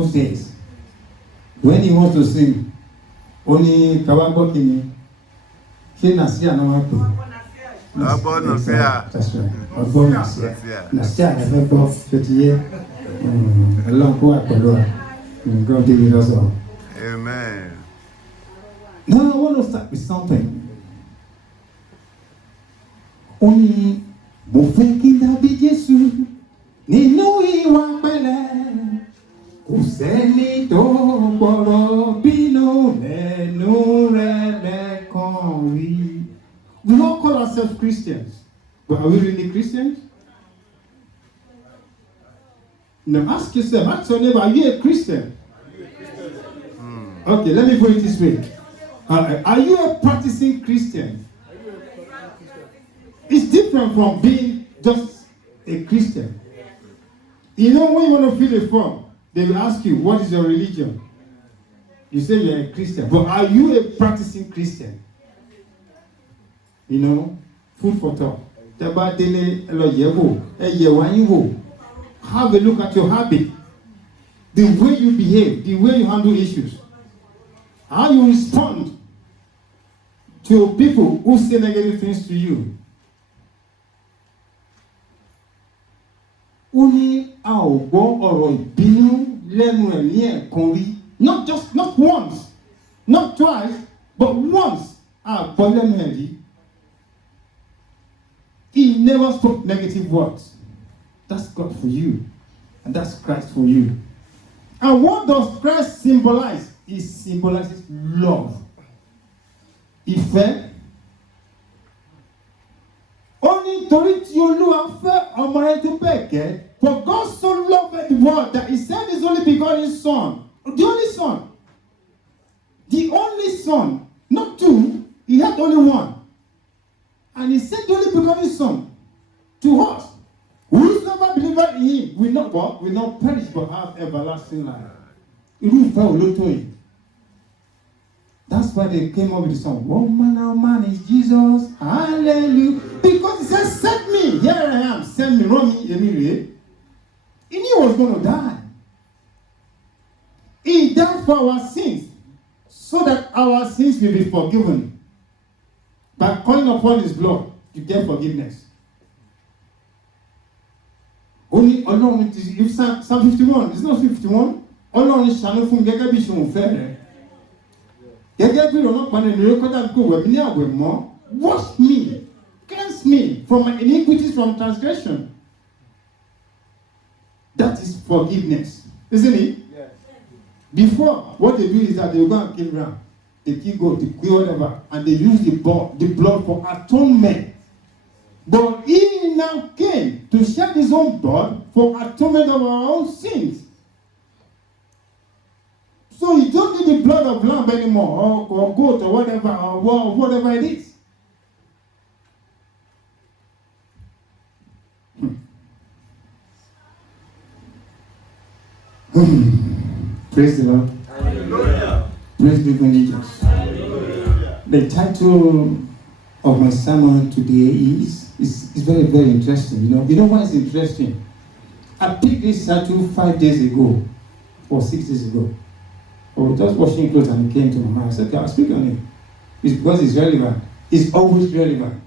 those days, when he wants to sing, only Kawabokini, he Nasia no happy. That's right. Nasia never go 50 years. A long while. God give it us all. Amen. Now I want to start with something. Only Bofeki Dabi Jesu, Nino Iwa Pele, Kuseni to Boro Pino, Nenu Rele Konri. We all call ourselves Christians, but are we really Christians? Now ask yourself, ask your neighbor, are you a Christian? Okay, let me put it this way. Are you a practicing Christian? It's different from being just a Christian. You know, when you want to fill a form, they will ask you, what is your religion? You say you're a Christian, but are you a practicing Christian? You know, food for thought. Have a look at your habit, the way you behave, the way you handle issues, how you respond to people who say negative things to you. Not once, not twice, but once. He never spoke negative words. That's God for you, and that's Christ for you. And what does Christ symbolize? He symbolizes love. Ìfẹ́. Only torí tí Olúwa fẹ́ ọmọ rẹ̀ tó bẹ́ẹ̀ gẹ́. For God so loved the world that he sent his only begotten Son. The only Son. The only Son. Not two. He had only one. And he sent the only begotten Son to us. Whosoever believes in him will not what? Will not perish but have everlasting life. That's why they came up with the song. Oh man is Jesus. Hallelujah. Because he says, send me. Here I am. Send me. Romy anyway. He knew he was going to die. He died for our sins so that our sins will be forgiven. By calling upon his blood to get forgiveness. Only alone, if Psalm 51, it's not 51. Ọlọ́run ṣàánú fún mi gẹ́gẹ́ bí ìṣòwò fẹ́ rẹ̀. Gẹ́gẹ́ bí ìrọ̀lọ́ pàdé ní rékọ́dà kó wẹ̀ mí ní àwẹ̀ mọ́. Wash me, cleanse me from my iniquities, from transgression. That is forgiveness, isn't it? Yes. Before, what they do is that they go and kill ram, they kill goat, they kill whatever, and they use the blood for atonement. But he now came to shed his own blood for atonement of our own sins. So you don't need the blood of lamb anymore, or goat, or whatever it is. Praise the Lord. Hallelujah. Praise be to Jesus. Hallelujah. The title of my sermon today is very, very interesting. You know why it's interesting? I picked this title 5 days ago, or 6 days ago. I was just washing clothes and it came to my mind. I said, okay, I'll speak on it. It's because it's relevant. It's always relevant.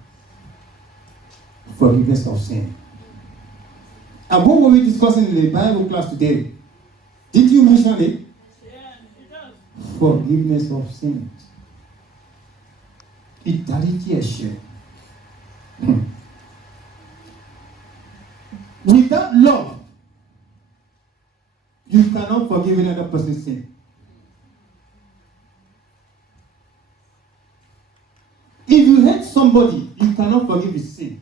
Forgiveness of sin. And what were we discussing in the Bible class today? Did you mention it? Yeah, it does. Forgiveness of sins. Ìdáríjì ẹ̀ṣẹ̀. Without love, you cannot forgive another person's sin. If you hate somebody, you cannot forgive his sin.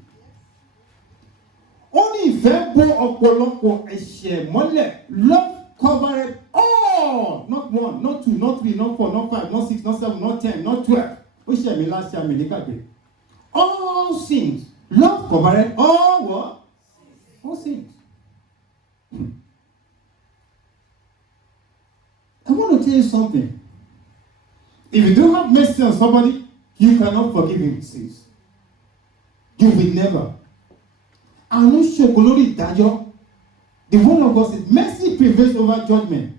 Only ìfẹ́ bò ọ̀pọ̀lọpọ̀ ẹ̀ṣẹ̀ mọ́lẹ̀. Love covered all. Not 1, not 2, not 3, not 4, not 5, not 6, not 7, not 10, not 12. Last year, all sins. Love covered all what? All sins. I want to tell you something. If you don't have mercy on somebody, you cannot forgive him sins. You will never. I'm not sure glory dajo. The word of God says mercy prevails over judgment.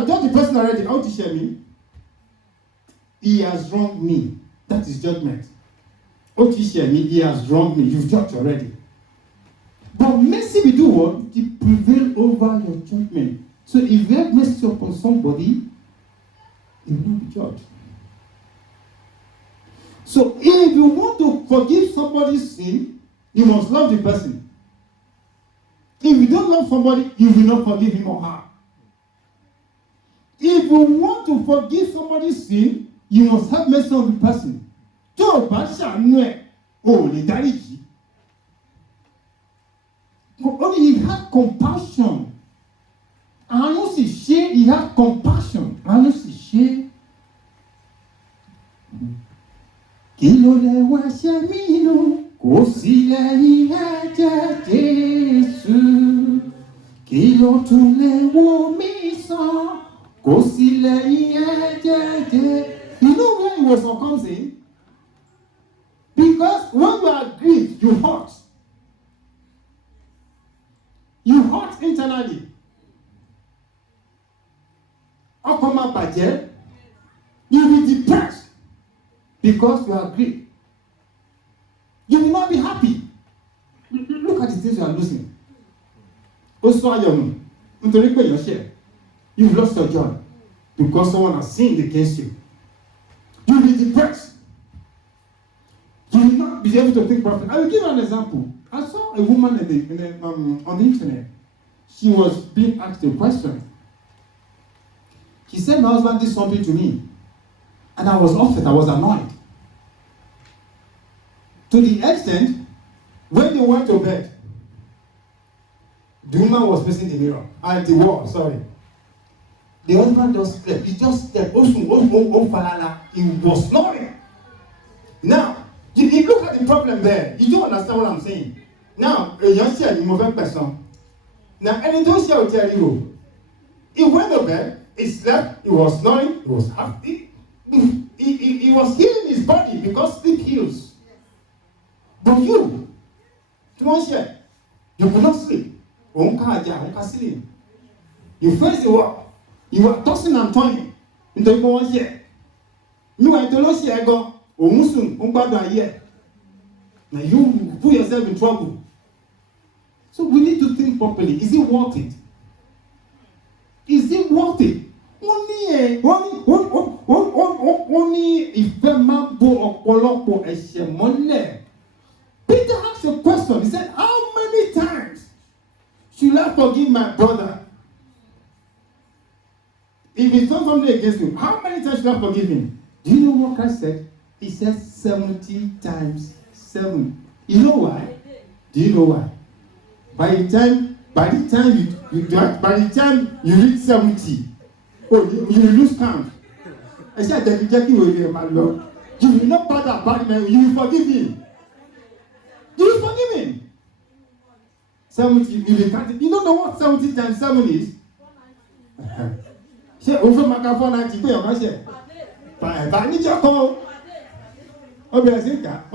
have judged the person already, how to share me? He has wronged me. That is judgment. How to share me? He has wronged me. You've judged already. But mercy will do what? It prevail over your judgment. So if you have mercy upon somebody, you will not be judged. So if you want to forgive somebody's sin, you must love the person. If you don't love somebody, you will not forgive him or her. If you want to forgive somebody's sin, you must have mercy on the person. Tó bá ṣàánú ẹ̀, o lè dáríjì. Only he had compassion. Àánú sì ṣe, he had compassion. Àánú sì ṣe. Kí ló lè wá ṣe mí nù? Kò sí lẹ́yìn ẹ̀jẹ̀ Jésù. Kí ló tún lè wò mí sàn? Kò sí lẹ́yìn ẹ̀jẹ̀ Jésù. You know where he was circumcised? Because when you are grieved, you hurt. You hurt internally. Ọkàn máa bàjẹ́. You will be depressed because you are grieved. You will not be happy. Look at the things you are losing. Ó sọ ayọ̀ nù nítorí pé èèyàn ṣẹ̀. You've lost your joy because someone has sinned against you. You will be depressed. You will not be able to think properly. I will give you an example. I saw a woman on the internet. She was being asked a question. She said, my husband did something to me. And I was upset. I was annoyed. To the extent, when they went to bed, the woman was facing the mirror. And the wall, sorry. The husband just slept. He just slept. He was snoring. Now, if you look at the problem there, you don't understand what I'm saying. Now, a young child, you move person. Now, and don't share with you. He went to bed, he slept, he was snoring, he was happy. He was healing his body because sleep heals. But you don't share. You could not sleep. You face the wall. You are tossing and turning into the one year. You are to lose your ego. Now you put yourself in trouble. So we need to think properly. Is it worth it? Is it worth it? Only ìfẹ́ máa bo ọ̀pọ̀lọpọ̀ ẹ̀ṣẹ̀ mọ́lẹ̀. Peter asked a question. He said, how many times should I forgive my brother? If he's done something against me, how many times should I forgive him? Do you know what Christ said? He said 70 times 7. You know why? Do you know why? By the time you reach 70, you will lose count. I said that you will not bother about him. You will forgive him. You will forgive him. 70, you don't know what 70 times 7 is? Ṣé o fẹ́ máa ka 490 pé ọ̀kan ṣe? Bàbá níjọ́ kan ó bẹ̀rẹ̀ sí ká ó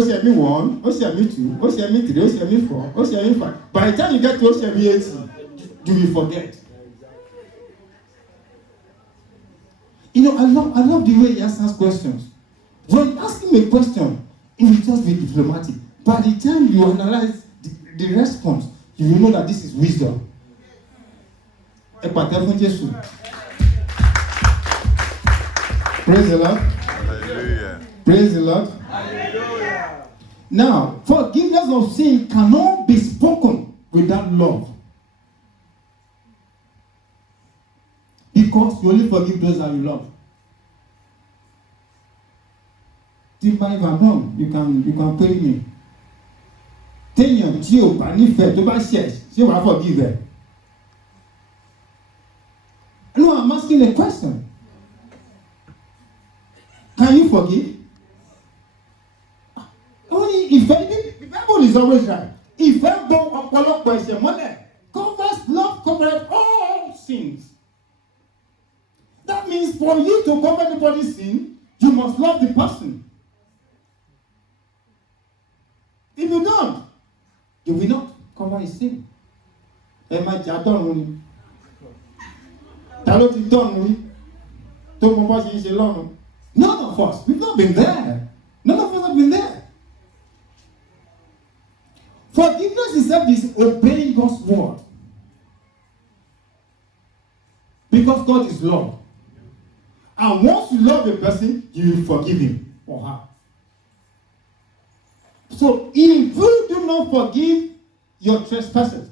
ṣe mí 1, ó ṣe mí 2, ó ṣe mí 3, ó ṣe mí 4, ó ṣe mí 5. By the time you get to ó ṣe mí 80, you will forget. You know, I love the way he answers questions. When you ask him a question, he will just be diplomatic. By the time you analyze the response, you will know that this is wisdom. Praise the Lord. Hallelujah. Praise the Lord. Hallelujah. Now, forgiveness of sin cannot be spoken without love. Because you only forgive those that you love. If I'm wrong, you can pay me. Téèyàn tí ò bá nífẹ̀ẹ́ tó bá ṣe wàá forgive ẹ. No, I'm asking a question. Can you forgive? Only if the Bible is always right. If covers love covers all sins. That means for you to cover anybody's sin, you must love the person. If you don't, you will not cover his sin. Ta ló ti dọ́nu rí? Tó mọ bọ́ ṣe ń ṣe lọ́run. None of us. We've not been there. None of us have been there. Forgiveness itself is obeying God's word. Because God is love. And once you love a person, you will forgive him or her. So if you do not forgive your trespasses,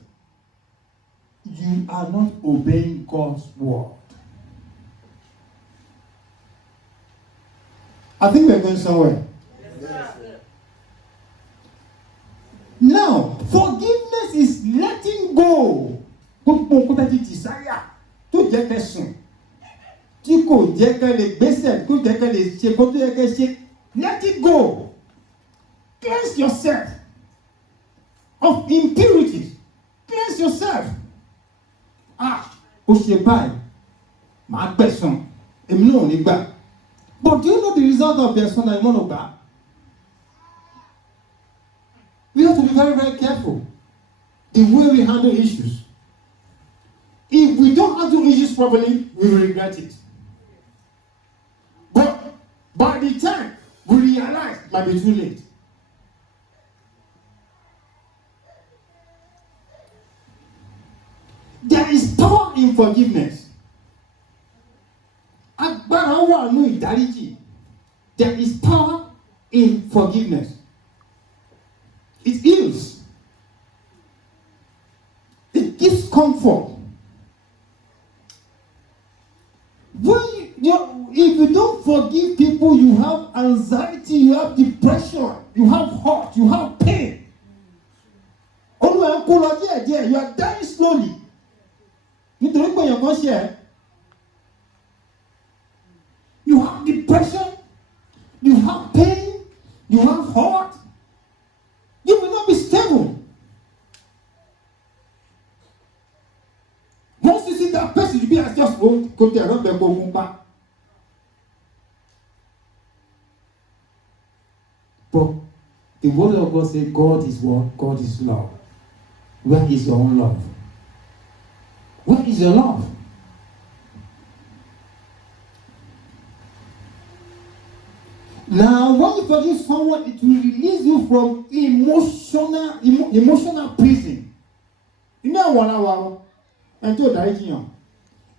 you are not obeying God's word. I think we're going somewhere. Yes. Now, forgiveness is letting go. Gbogbo nǹkan tí desire tó jẹ́ kẹ́ sùn, tí kò jẹ́ kẹ́ lè gbésẹ̀, tó jẹ́ kẹ́ lè ṣe kó tó yẹ kẹ́ ṣe, let it go. Cleanse yourself of impurities. Cleanse yourself. Ó ṣe báyìí, màá gbẹ̀san, èmi náà ò ní gbà. But do you know the result of the son that you want to gbà? We have to be very, very careful the way we handle issues. If we don't handle issues properly, we will regret it. But by the time we realize, it might be too late. There is power in forgiveness. Agbára wà nínú ìdáríjì. There is power in forgiveness. It heals. It gives comfort. If you don't forgive people, you have anxiety, you have depression, you have hurt, you have pain. You are dying slowly. You have depression, you have pain, you have hurt. You will not be stable. Once you see that person, you be as just go there, not go back. But the word of God says, God is what? God is love. Where is your own love? Where is your love? Now, when you forgive someone, it will release you from emotional prison. You know what?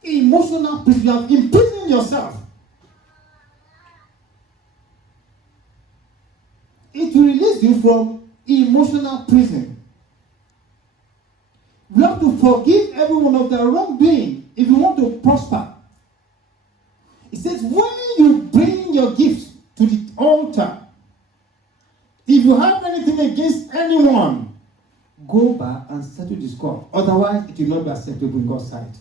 Emotional prison. You have imprisoned yourself. It will release you from emotional prison. You have to forgive everyone of their wrongdoing if you want to prosper. It says, when you bring your gifts to the altar, if you have anything against anyone, go back and settle the score. Otherwise, it will not be acceptable in God's sight.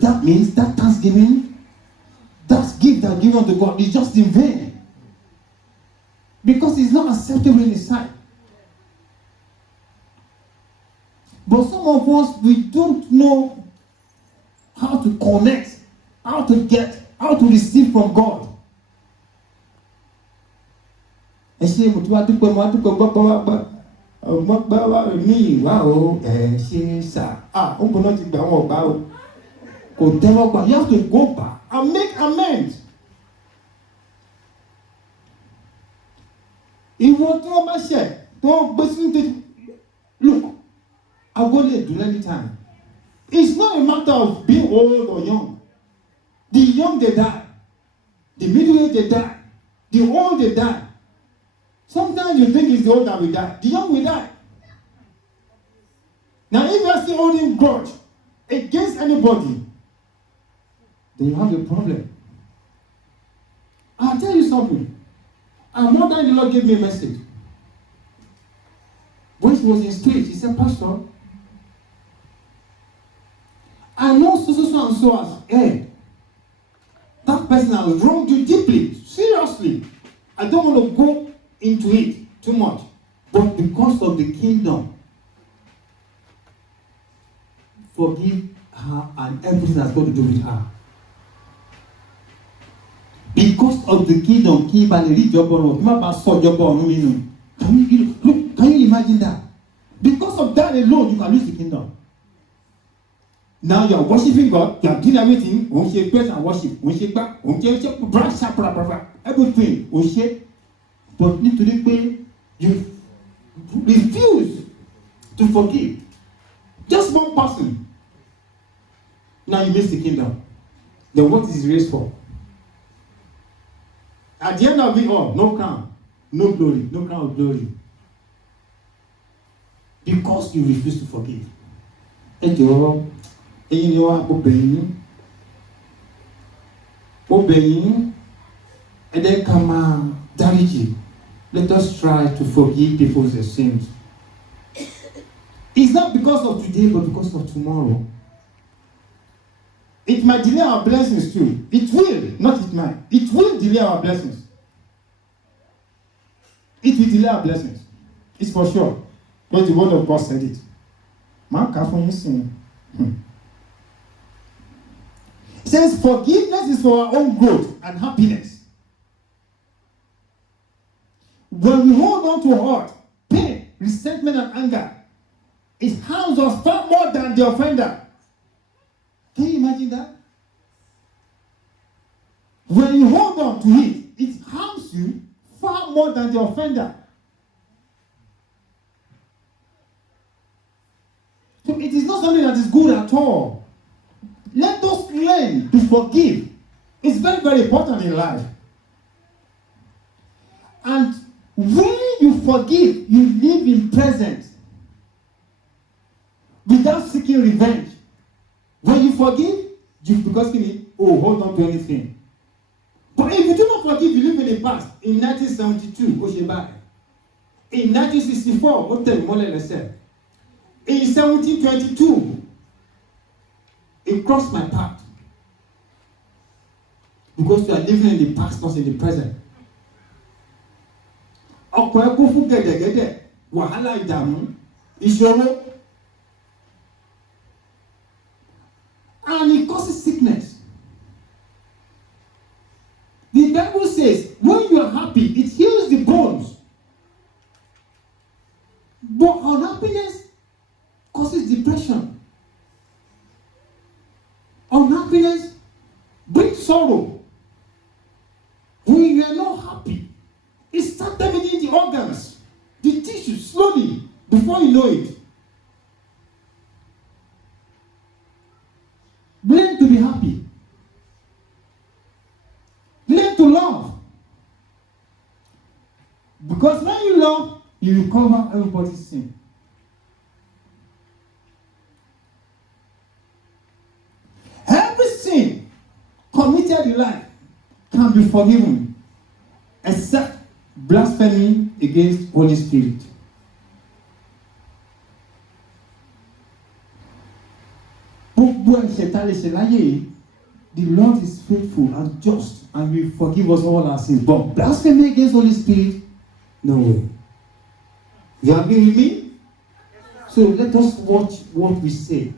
That means that thanksgiving, that gift that given to God is just in vain. Because it's not acceptable in His sight. But some of us, we don't know how to connect, how to receive from God. You have to go back and make amends. Look, I'll go there do anytime. It's not a matter of being old or young. The young, they die. The middle-aged, they die. The old, they die. Sometimes you think it's the old that will die. The young will die. Now, if you are still holding grudge against anybody, then you have a problem. I'll tell you something. Our mother-in-law gave me a message. When she was in street, she said, Pastor, I know so and so as head. That person has wronged you deeply, seriously. I don't want to go into it too much. But because of the kingdom, forgive her and everything that's got to do with her. Because of the kingdom, can you imagine that? Because of that alone, you can lose the kingdom. Now you are worshiping God, you are doing everything, on share praise and worship, on share back, on share brush up, everything, on share. But nítorí pé you refuse to forgive just one person, now you miss the kingdom. Then what is raised for? At the end of it all, no crown, no glory, no crown of glory. Because you refuse to forgive. Ẹ jọ̀ọ́, ẹ̀yin ni wá obẹ̀yìn, ẹ dẹ́ ká máa dáríjì. Let us try to forgive people's sins. It's not because of today, but because of tomorrow. It might delay our blessings too. It will, not it might. It will delay our blessings. It will delay our blessings. It's for sure. Because the word of God said it. It says forgiveness is for our own growth and happiness. When we hold on to hurt, pain, resentment, and anger, it harms us far more than the offender. Can you imagine that? When you hold on to it, it harms you far more than the offender. So it is not something that is good at all. Let us learn to forgive. It's very, very important in life. And when you forgive, you live in present without seeking revenge. When you forgive, because hold on to anything. But if you do not forgive, you live in the past. In 1972, in 1964, in 1722, it crossed my path. Because you are living in the past, not in the present. Ọ̀pọ̀ ẹkún fún gẹ̀dẹ̀gẹ̀dẹ̀, wàhálà ìdààmú, ìṣòro. And it causes sickness. The Bible says, when you are happy, it heals the bones. But unhappiness causes depression. Unhappiness brings sorrow. When you are not happy, it starts damaging the organs, the tissues, slowly, before you know it. Learn to be happy. Learn to love. Because when you love, you will cover everybody's sin. Every sin committed in life can be forgiven, except blasphemy against Holy Spirit. The Lord is faithful and just and will forgive us all our sins. But blasphemy against Holy Spirit, no way. You agree with me? So let us watch what we say.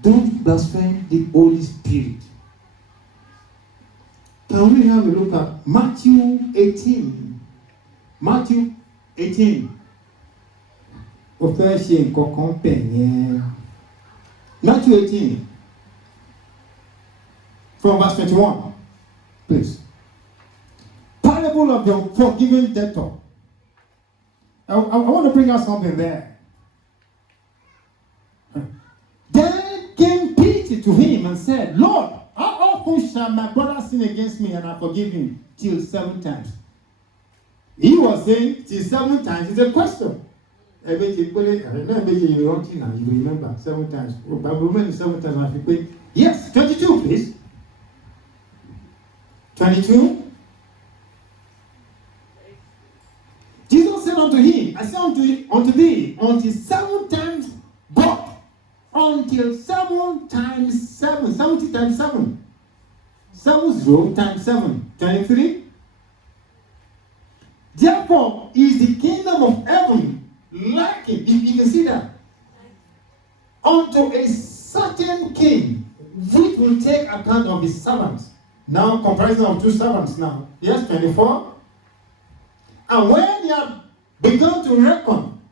Don't blaspheme the Holy Spirit. Can we have a look at Matthew 18? Matthew 18. Matthew 18. From verse 21. Please. Parable of the forgiven debtor. I want to bring out something there. Then came Peter to him and said, Lord, how often shall my brother sin against me and I forgive him? Till 7 times. He was saying till 7 times. It's a question. You remember 7 times. But women 7 times. Yes, 22, please. 22. Jesus said unto him, I say unto thee, until 7 times God, until 7 times 7, 70 times 7. 70 times 7, 23. Therefore is the kingdom of heaven likened, if you can see that, unto a certain king which will take account of his servants. Now, comparison of 2 servants now. Yes, 24. And when he had begun to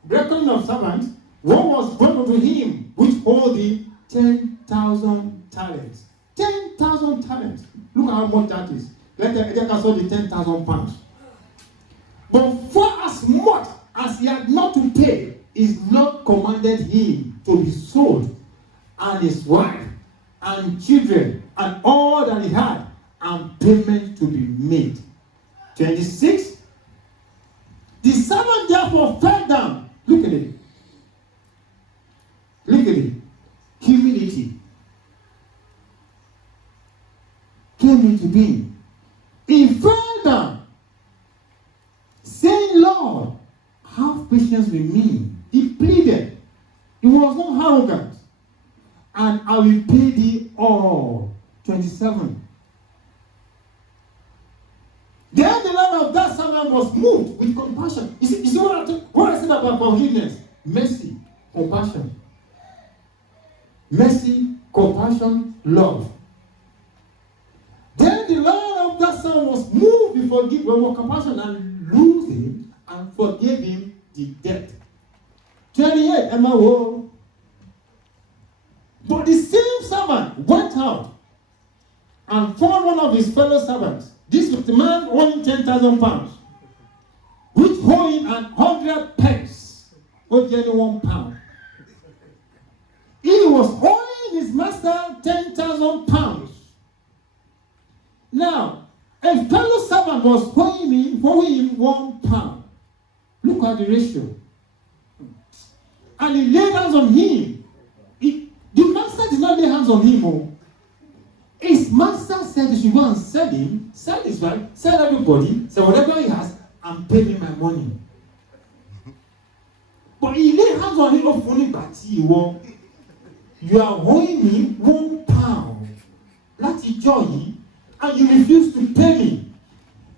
reckon of servants, what was brought unto him, which holding 10,000 talents. 10,000 talents. Look at how much that is. Let us saw the 10,000 pounds. But for as much as he had not to pay, his Lord commanded him to be sold, and his wife, and children, and all that he had, and payment to be made. 26. The servant therefore fell down. Look at it. Look at it. Humility came into being. He fell down, saying, Lord, have patience with me. He pleaded. He was not arrogant. And I will pay thee all. 27. Then the Lord of that servant was moved with compassion. You see what I said about forgiveness? Mercy, compassion. Mercy, compassion, love. Then the Lord of that servant was moved with compassion and loosed him and forgave him the debt. 28. Emma, but the same servant went out and found one of his fellow servants. This was the man owing 10,000 pounds, which owed him 100 pence, or 1 pound. He was owing his master 10,000 pounds. Now, a fellow servant was owing him 1 pound. Look at the ratio. And he laid hands on him. The master did not lay hands on him. Oh. His master said he should go and sell him, sell his wife, sell everybody, sell whatever he has, and pay me my money. But he laid hands on him of only but you are owing me 1 pound. That's a joy, and you refuse to pay me.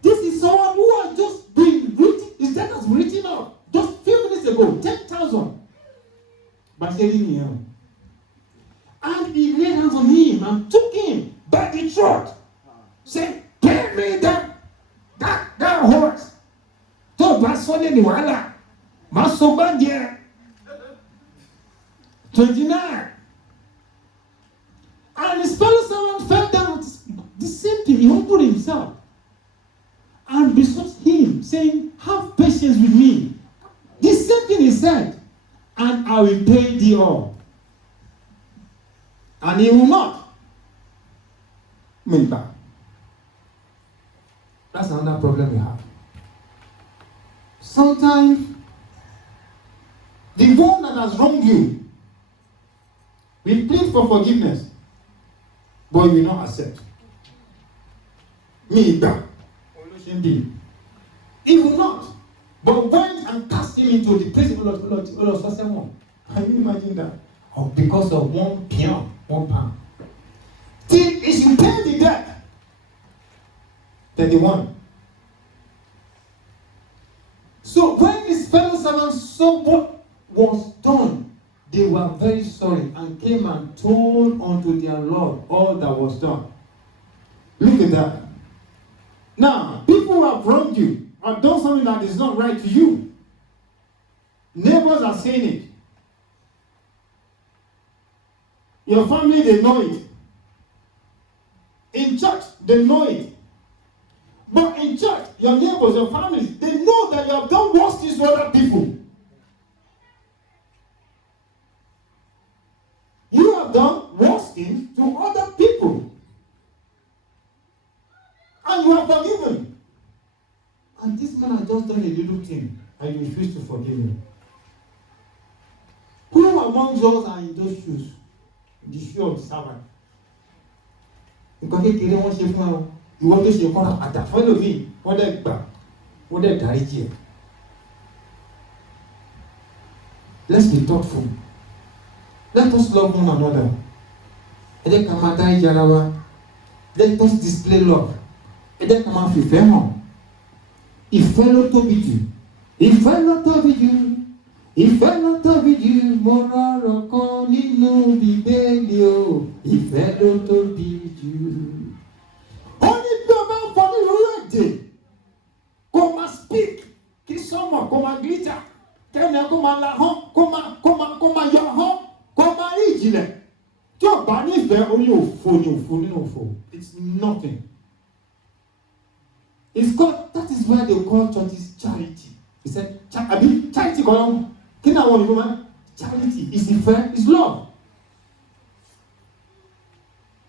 This is someone who has just been written, his debt has been written up just a few minutes ago, 10,000. But he didn't hear. And he laid hands on him and took him by the throat. Said, pay me that horse. So Basole ni wala. Masobandie. 29. And his fellow servant fell down. The same thing. He humbled himself and besought him, saying, have patience with me. The same thing he said, and I will pay thee all. And he will not make back. That's another problem we have. Sometimes the one that has wronged you will plead for forgiveness, but will not accept. Me back. He will not. But went and cast him into the place of someone. Can you imagine that? Oh, because of 1 pound. Till he should pay the debt. 31. So when his fellow servants saw what was done, they were very sorry and came and told unto their Lord all that was done. Look at that. Now, people who have wronged you or done something that is not right to you, neighbors are saying it. Your family, they know it. In church, they know it. But in church, your neighbors, your family, they know that you have done worse things to other people. You have done worse things to other people. And you are forgiven. And this man has just done a little thing, and you refuse to forgive him. Who among us are in those shoes? The shoe of the servant. Nǹkan kékeré wọ́n ṣe fún ọ, ìwọ tó ṣe kọ́ra àtàfọ́ lómi, wọ́n dẹ̀ gbà, wọ́n dẹ̀ dáríjì ẹ̀. Let's be thoughtful. Let us love one another. Ẹ jẹ́ ká máa dáríjì ara wa. Let us display love. Ẹ jẹ́ ká máa fìfẹ́ hàn. Ìfẹ́ ló tóbi jù. Ìfẹ́ ló tóbi jù. Ìfẹ́ ló tóbi jù, mo rọrọ̀ kan nínú Bíbélì o. Ìfẹ́ ló tóbi jù. Ó ní bí o bá ń fọ nínú èdè, kó máa speak, kí sọ́mọ̀ kó máa glitter. kẹ́ni kó máa la hán kó máa yọ hán kó máa rí ìjìnlẹ̀ tí ò bá nífẹ̀ẹ́ orí òfo nínú òfo. It's nothing. It's called, that is why they call churches charity. He said, charity kọ́ kí ni àwọn òyìnbó máa charity is ìfẹ́, is love.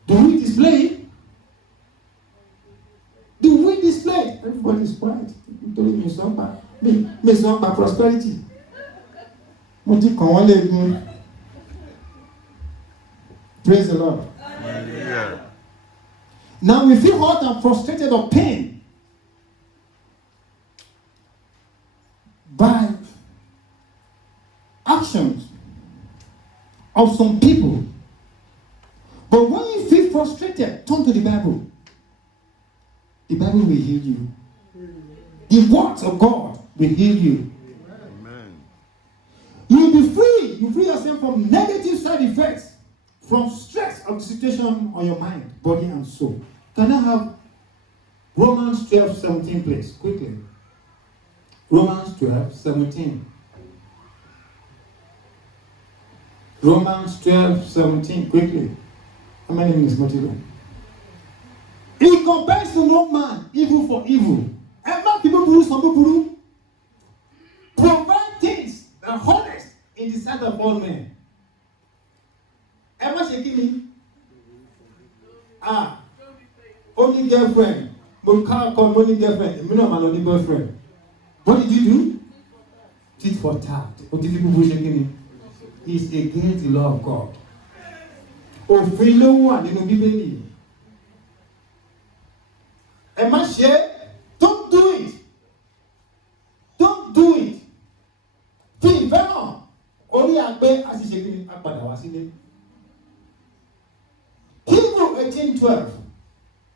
Do we display it? Do we display it? Everybody is quiet. Nítorí mi sọ pa prosperity. Mo ti kàn wọ́n léegun. Praise the Lord. Hallelujah. Now we feel hurt and frustrated or pain by actions of some people. But when you feel frustrated, turn to the Bible. The Bible will heal you. The words of God will heal you. Amen. You will be free. You free yourself from negative side effects, from stress of the situation on your mind, body, and soul. Can I have Romans 12:17, please? Quickly. Romans 12:17. Romans 12:17, quickly. How many minutes more to go? In compares to no man, evil for evil. And not people who some people provide things that are honest in the sight of all men. Am I shaking me? Only girlfriend. Only girlfriend. Me no man only boyfriend. What did you do? Tit for tat. What did people who shaking me? It's against the law of God. Òfin ló wà nínú Bíbélì. Ẹ má ṣe. Don't do it. Don't do it. Fi ìfẹ́ hàn. Orí àgbẹ̀ àṣìṣe kí ni a padà wá sílé. Hebrews 18:12.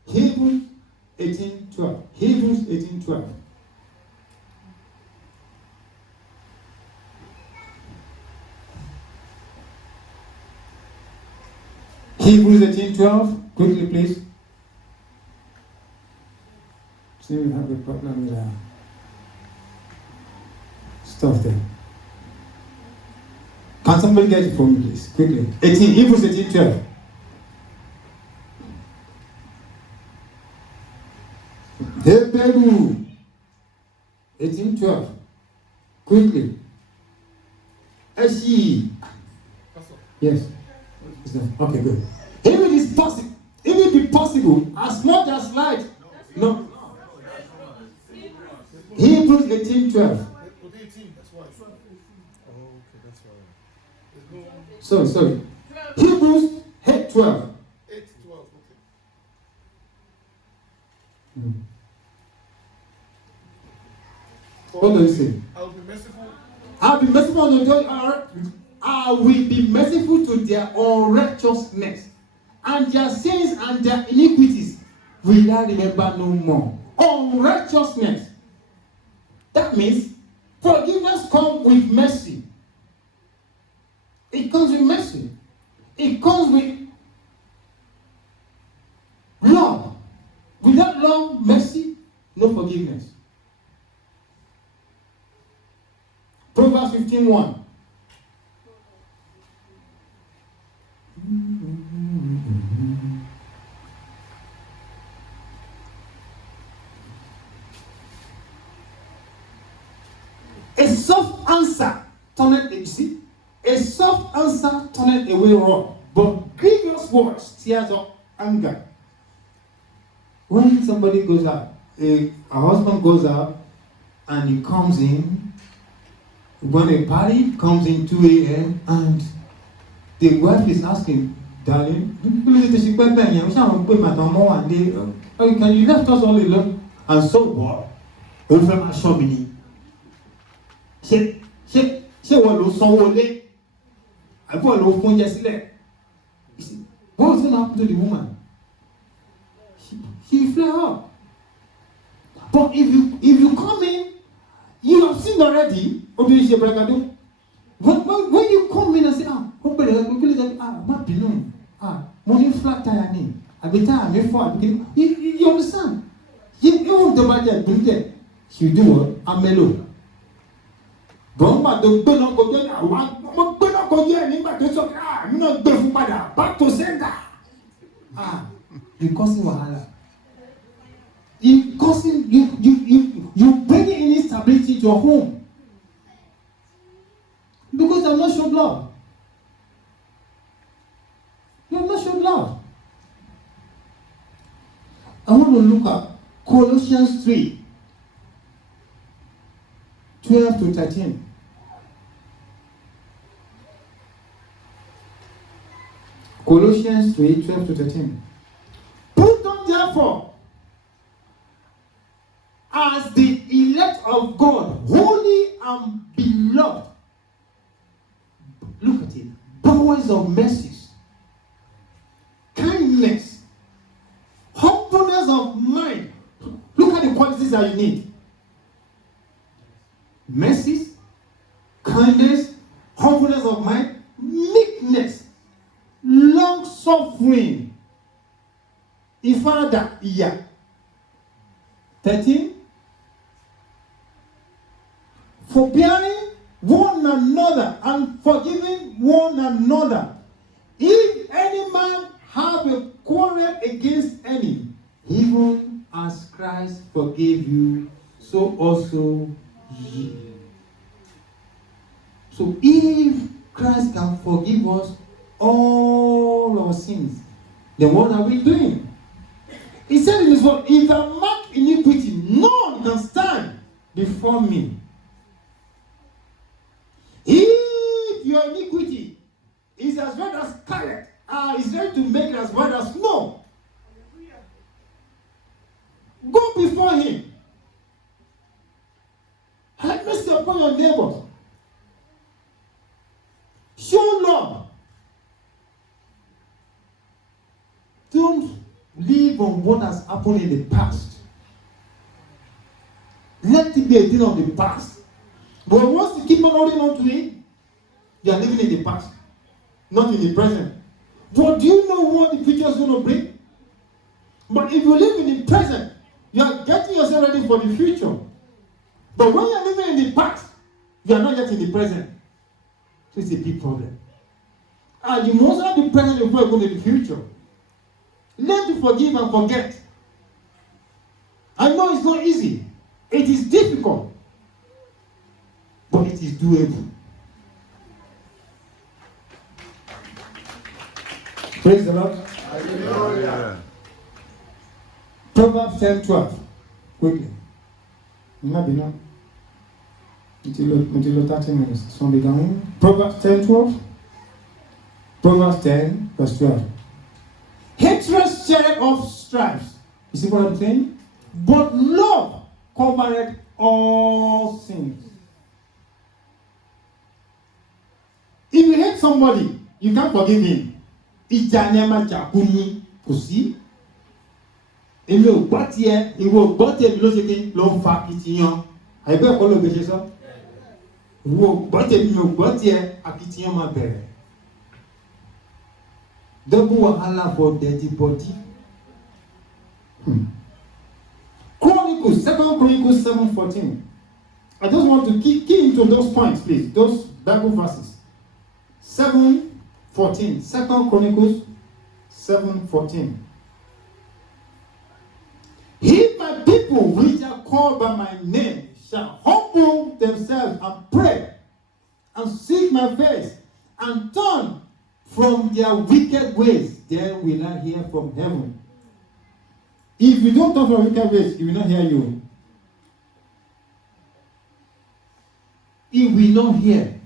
Hebrews 18:12. Hebrews 18:12. Hebrews 18:12. Quickly, please. See, we have a problem with stuff there. Can somebody get it for me, please? Quickly. Hebrews 18:12. Hebrews 18:12. Quickly. Yes. Okay, good. If it is possible, if it be possible, as much as light. No. Hebrews 18:12. Sorry. Hebrews 8:12. 8:12. Okay. What do you say? I will be merciful. I'll be merciful unto them. I will be merciful to their unrighteousness, and their sins and their iniquities will I remember no more. Unrighteousness. That means forgiveness comes with mercy. It comes with mercy. It comes with love. Without love, mercy, no forgiveness. Proverbs 15:1. A soft answer turneth away wrath, but grievous words tears up anger. When somebody goes out, a husband goes out and he comes in, when a party comes in 2 a.m. and the wife is asking, darling, can you left us all alone? And so what? Over my shop. Ṣé wọ́n ló sanwó lé àbí wọ́n ló fún oúnjẹ sílẹ̀? What was going to happen to the woman? She fled up. But if you come in, you have seen already. When you come in and say, money flat tire ni, you understand? You won't divide that. She do what? I'm mellow. Gọ́ńgbà tó gbé náà kọjá ní àwọn ọmọ gbé náà kọjá ẹ̀ nígbà tó sọ pé mi náà gbé fún padà back to sender. You causing wahala. You bring in instability to your home because you have not shown love. You have not shown love. I want to look at Colossians 3, 12 to 13. Colossians 3, 12 to 13. Put on therefore as the elect of God, holy and beloved. Look at it. Bowels of mercies, kindness, humbleness of mind. Look at the qualities that you need. Mercies, kindness, humbleness of mind, meekness, long suffering. Ifada iya. 13. Forbearing one another and forgiving one another. If any man have a quarrel against any, even as Christ forgave you, so also ye. So if Christ can forgive us all our sins, then what are we doing? He said in his word, if I mark iniquity, none can stand before me. If your iniquity is as red as scarlet, is ready to make it as white as snow, go before him. Have mercy upon your neighbors. Show love. Don't live on what has happened in the past. Let it be a thing of the past. But once you keep on holding on to it, you are living in the past, not in the present. But do you know what the future is going to bring? But if you live in the present, you are getting yourself ready for the future. But when you are living in the past, you are not yet in the present. So it's a big problem. And you must have the present before you go to the future. Learn to forgive and forget. I know it's not easy. It is difficult. But it is doable. Praise the Lord. Hallelujah. Proverbs 10:12. Quickly. Maybe not. Until 30 minutes. So beginning. Proverbs 10:12. Proverbs 10, verse 12. Hatred stirreth up strifes. You see what I'm saying? But love covereth all sins. If you hate somebody, you can't forgive him. Ìjà ni ẹ máa jà kú ní kò sí. Èmi ò gbọ́ tiẹ̀, ìwọ ò gbọ́ tèmi ló ṣe kí ló ń fa akitiyan. Àìbẹ́ ẹ̀kọ́ ló gbé ṣe sọ. Ìwọ ò gbọ́ tèmi, mi ò gbọ́ tiẹ̀, akitiyan máa bẹ̀rẹ̀. Double wahala for dirty body. Chronicles, 2 Chronicles 7:14. I just want to key into those points, please. Those Bible verses. 7:14. 2 Chronicles 7:14. If my people which are called by my name shall humble themselves and pray and seek my face and turn from their wicked ways, then will I hear from heaven. If you don't turn from wicked ways, he will not hear you. He will not hear.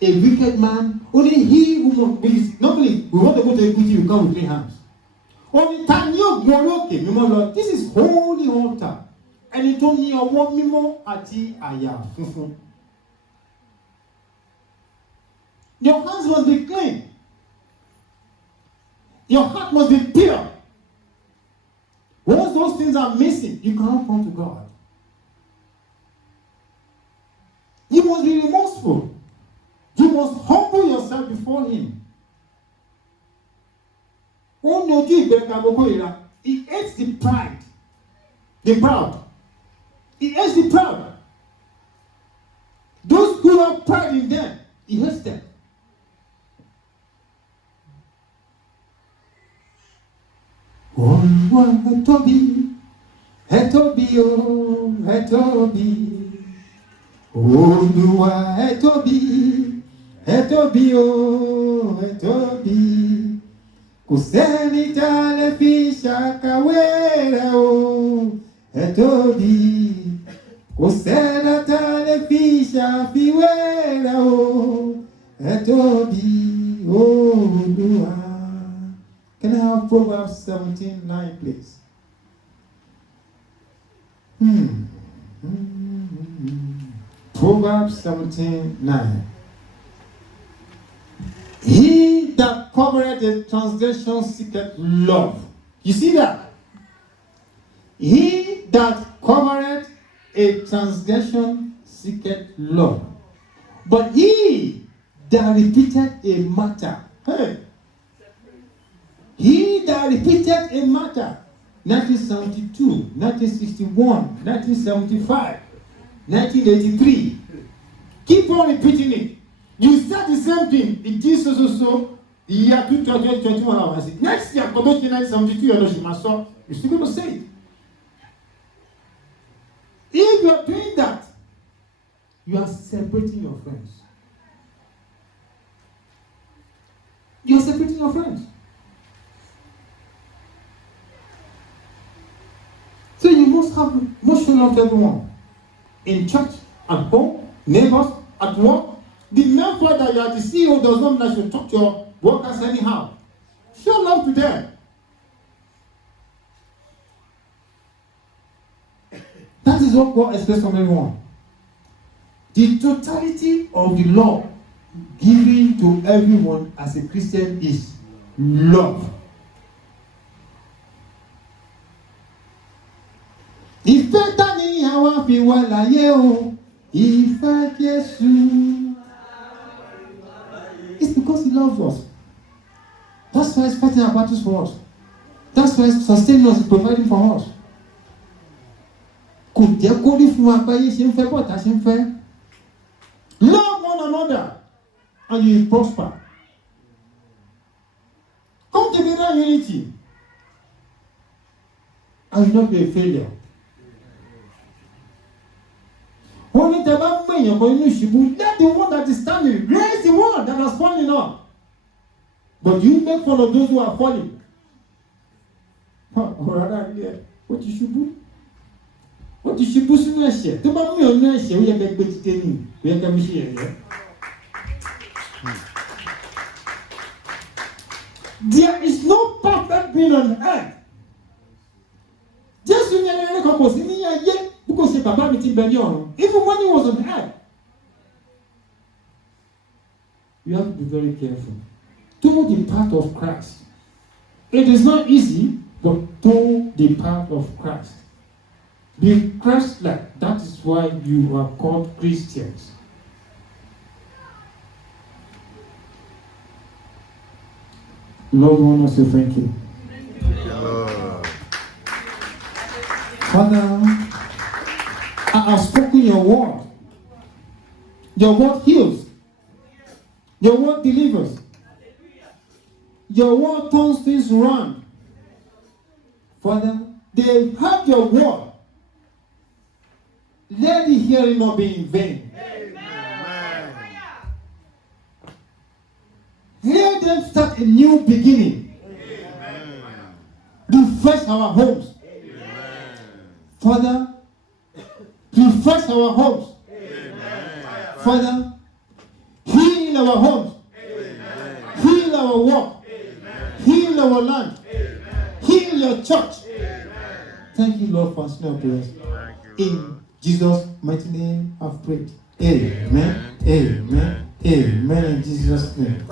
A wicked man, only he who is normally we want to go to equity, you come with clean hands. Only time you go okay, Lord, this is holy altar. And he told me your one mimo ati aya. Your hands must be clean. Your heart must be pure. Once those things are missing, you cannot come to God. You must be remorseful. You must humble yourself before him. He hates the pride. The proud. He hates the proud. Those who have pride in them, he hates them. Olúwa ẹ tóbi, ẹ tóbi o, ẹ tóbi. Olúwa ẹ tóbi, ẹ tóbi o, ẹ tóbi. Kò sẹ́ni tá a lè fi ṣàkàwé rẹ̀ o, ẹ tóbi. Kò sẹ́ni tá a lè fi ṣàfiwé rẹ̀ o, ẹ tóbi Olúwa. Can I have Proverbs 17:9, please? Proverbs 17:9. He that covereth a transgression seeketh love. You see that? He that covereth a transgression seeketh love. But he that repeateth a matter, he that repeateth a matter, 1972, 1961, 1975, 1983, keep on repeating it. You said the same thing in Jesus also, the year 2021. Next year, 1972, you're still going to say it. If you're doing that, you are separating your friends. You are separating your friends. So you must show love to everyone. In church, at home, neighbors, at work. The mere fact that you are the CEO does not mean that you talk to your workers anyhow. Show love to them. That is what God expects from everyone. The totality of the law given to everyone as a Christian is love. Ìfẹ́ tani àwa fi wà láyé o, ìfẹ́ Jésù. It's because he loves us. That's why he's fighting our battles for us. That's why he's sustaining us, providing for us. Kò jẹ́ kó rí fún wa báyé ṣe ń fẹ́ bọ́ta ṣe ń fẹ́. Love one another and you will prosper. Come together in unity and you will not be a failure. Only the man when you're going to shibu, let the one that is standing raise the one that has fallen up. But you make fun of those who are falling. Or rather, what you shibu? What you shibu sinu ẹ̀ṣẹ̀? Tó bá mú ọ̀nà ẹ̀ṣẹ̀, ó yẹ kẹ́ gbé títẹ́ ní, ó yẹ kẹ́ mú sí ẹ̀yẹ. There is no perfect being on earth. Jésù ní ẹni kan kò sí ní ayé. Because if Baba meeting Benyon, even when he was on earth, you have to be very careful. Do the part of Christ. It is not easy, but do the part of Christ. Be Christ-like. That is why you are called Christians. Lord, we want to say thank you. Father, I have spoken your word. Your word heals. Your word delivers. Your word turns things around. Father, they heard your word. Let the hearing not be in vain. Amen. Let them start a new beginning. Amen. Refresh our homes. Amen. Father, refresh our homes. Amen. Father, heal our homes. Amen. Heal our work. Amen. Heal our land. Amen. Heal your church. Amen. Thank you, Lord, for answering our prayers. In Jesus' mighty name, I've prayed. Amen. Amen. Amen. In Jesus' name.